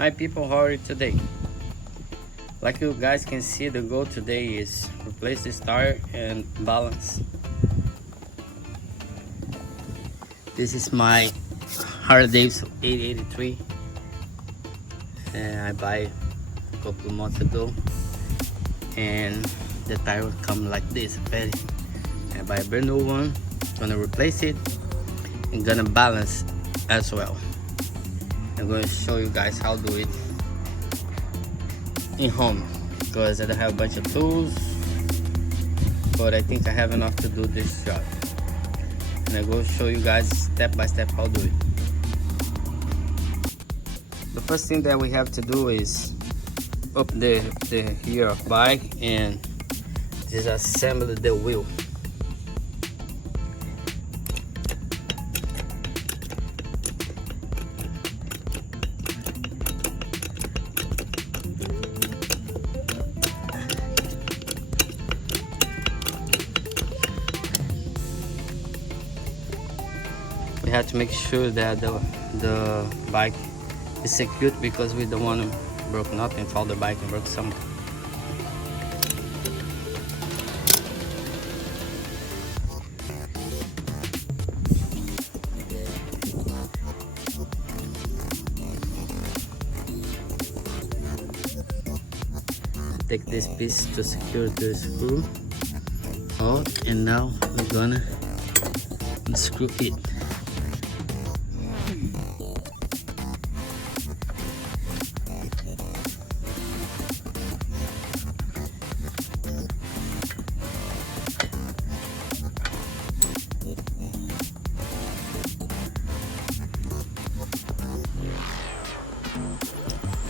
Hi people, how are you today? Like you guys can see, the goal today is replace this tire and balance. This is my Harley Davidson 883 and I buy a couple of months ago, and the tire will come like this. I buy a brand new one, gonna replace it and gonna balance as well. I'm going to show you guys how to do it in home because I don't have a bunch of tools, but I think I have enough to do this job, and I'm going to show you guys step by step how to do it. The first thing that we have to do is open the rear of bike and disassemble the wheel. We have to make sure that the bike is secured because we don't want to break nothing, fall the bike and break something. Take this piece to secure the screw out, and now we're gonna unscrew it.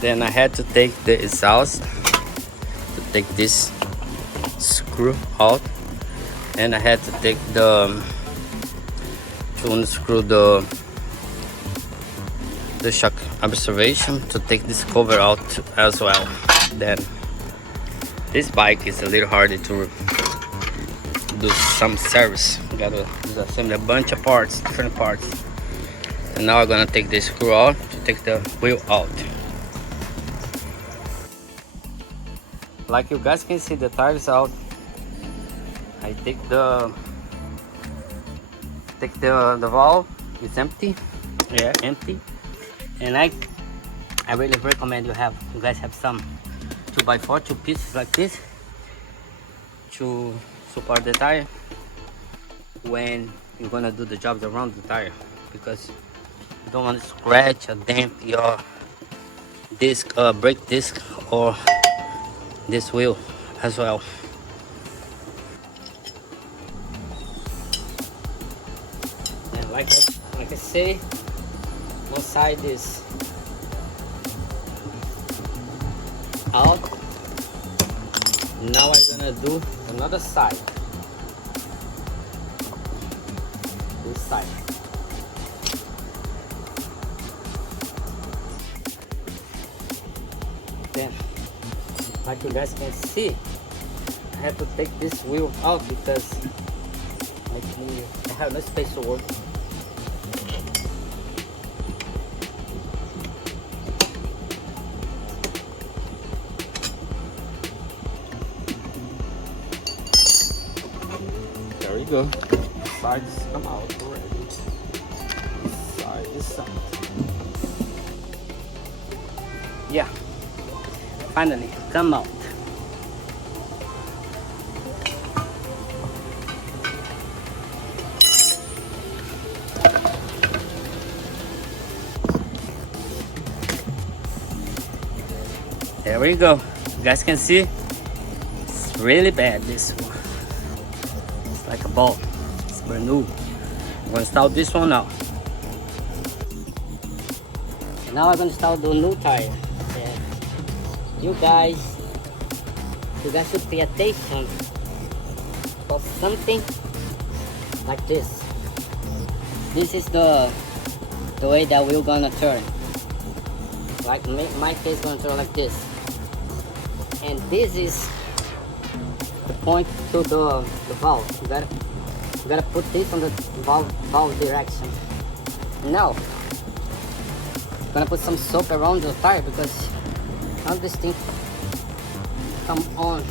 Then I had to take the exhaust, to take this screw out, and I had to take to unscrew the shock observation, to take this cover out as well. Then this bike is a little harder to do some service. You gotta disassemble a bunch of parts, different parts. And now I'm gonna take this screw out to take the wheel out. Like you guys can see, the tires out. I take the valve. It's empty. Yeah, empty. And I really recommend you guys have some 2x4, two pieces like this to support the tire when you're gonna do the jobs around the tire, because you don't want to scratch or dent your disc, brake disc, or this wheel as well. And like I say, one side is out. Now I'm gonna do another side. This side. Then, like you guys can see, I have to take this wheel out because I have no space to work. There we go. Sides come out already. Side is out. Yeah. Finally come out. There we go. You guys can see it's really bad, this one. It's like a ball. It's brand new. I'm gonna install this one now. And now I'm gonna install the new tire. You guys should pay attention for something like this. This is the way that we're gonna turn. Like my case gonna turn like this, and this is the point to the valve. You gotta put this on the valve direction. Now Gonna put some soap around the tire because all this thing come on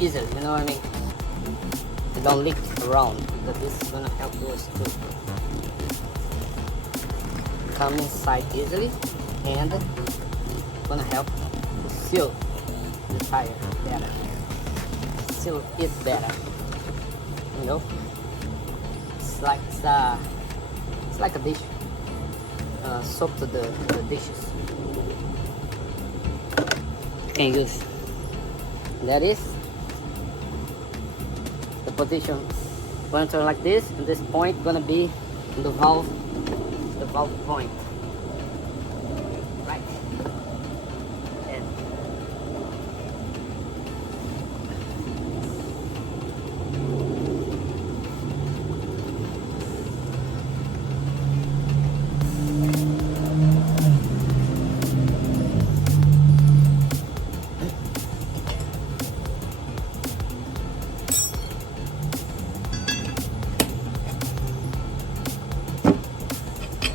easily, you know what I mean? It don't leak around, but this is gonna help us to come inside easily and gonna help seal the tire better, seal it better, you know? It's like a dish, soap to the dishes. You can use. That is the position. Gonna turn like this, and this point gonna be in the valve point. Right. And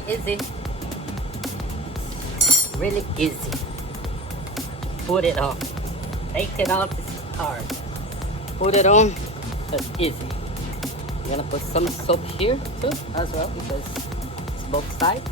easy, really easy. Put it on. Take it off is hard. Put it on, that's easy. I'm gonna put some soap here too as well because it's both sides.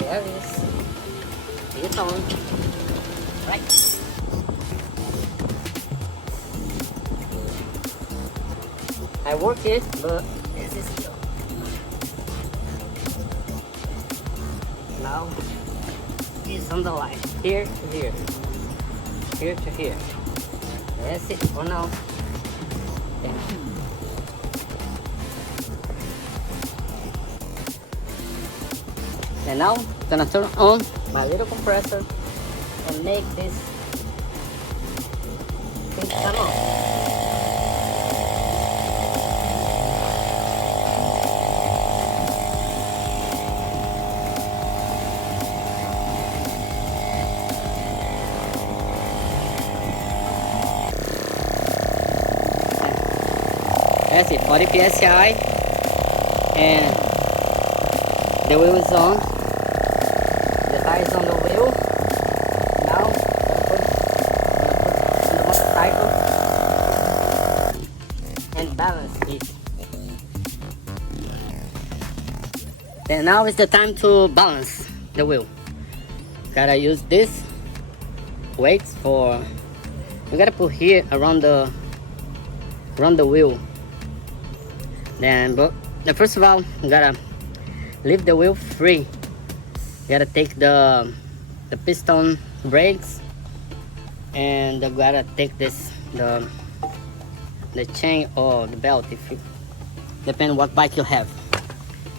There it is. It's on. Right. I work it, but this is still. Now it's on the line. Here to here. Here to here. That's it for now. And now I'm gonna turn on my little compressor and make this thing come on. That's it, 40 psi, and the wheel is on. The tire is on the wheel. Now I'm gonna put on the motorcycle and balance it. And now is the time to balance the wheel. Gotta use this weights for. You gotta put here around the wheel. Then, but first of all, you gotta leave the wheel free. You gotta take the piston brakes, and you gotta take this the chain or the belt, if you depend what bike you have.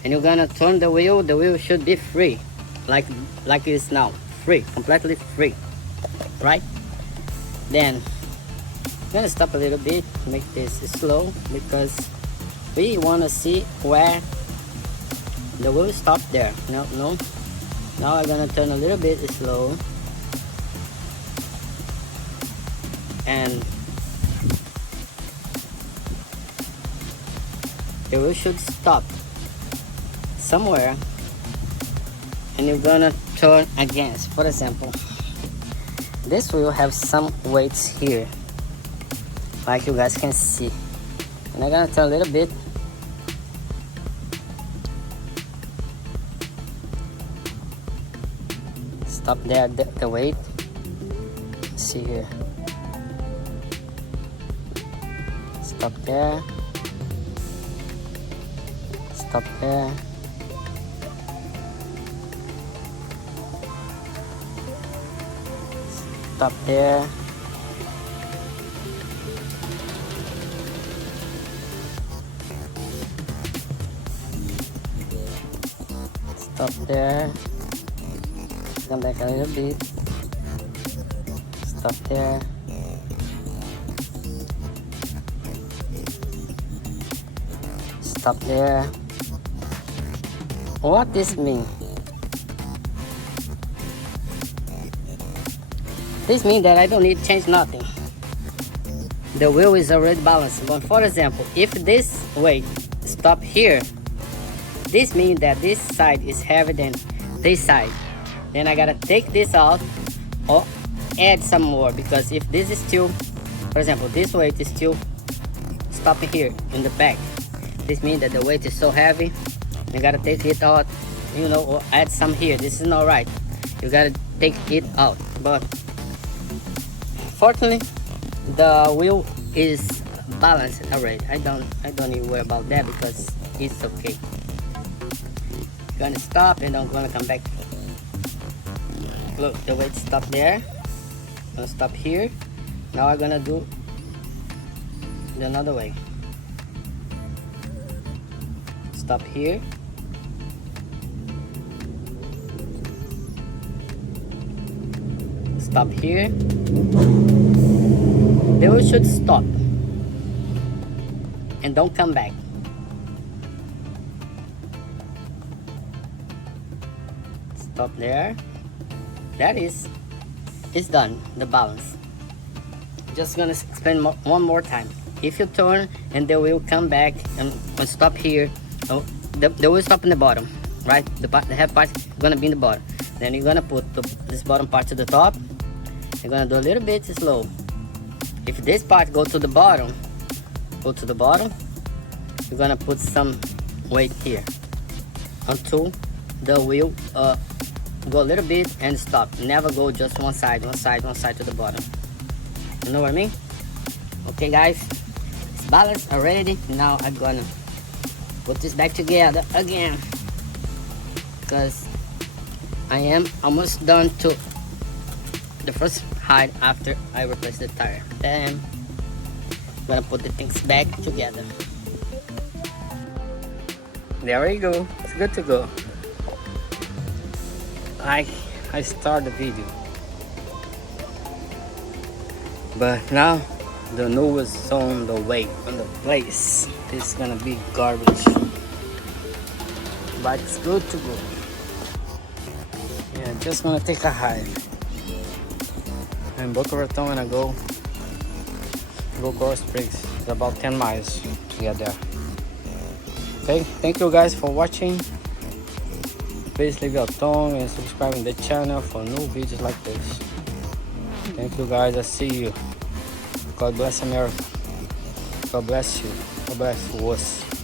And you're gonna turn the wheel. The wheel should be free, like it is now, free, completely free, right? Then I'm gonna stop a little bit, make this slow because we want to see where the wheel stop there. No. Now I'm gonna turn a little bit slow, and the wheel should stop somewhere, and you're gonna turn against. For example, this wheel have some weights here, like you guys can see. And I'm gonna turn a little bit. Stop there, the weight. Let's see here. Stop there. Stop there. Stop there. Stop there. come back a little bit. Stop there. Stop there. What this mean? This means that I don't need to change nothing. The wheel is already balanced. But for example, if this weight stop here, this means that this side is heavier than this side. Then I gotta take this out or add some more, because if this is still, for example, this weight is still stopping here in the back, this means that the weight is so heavy. You gotta take it out, you know, or add some here. This is not right. You gotta take it out. But fortunately, the wheel is balanced already. I don't even worry about that because it's okay. Gonna stop and I'm gonna come back. Look, the weight stop there. Gonna stop here. Now I'm gonna do the another way. Stop here. Stop here. The wheel should stop and don't come back. Stop there. That is, it's done, the balance. Just gonna explain one more time. If you turn and the wheel come back and stop here, oh, the wheel stop in the bottom, right? The head part is gonna be in the bottom. Then you're gonna put this bottom part to the top. You're gonna do a little bit slow. If this part go to the bottom, you're gonna put some weight here until the wheel go a little bit and stop. Never go just one side to the bottom. You know what I mean? Okay guys, it's balanced already. Now I'm gonna put this back together again, because I am almost done to the first height after I replace the tire. Then I'm gonna put the things back together. There we go, it's good to go. I start the video, but now the new is on the way, on the place. This is gonna be garbage, but it's good to go. Yeah, just gonna take a hike in Boca Raton and I go Coral Springs. It's about 10 miles to get there. Okay, thank you guys for watching. Please leave your thumb and subscribe in the channel for new videos like this. Thank you guys, I see you. God bless America. God bless you. God bless us.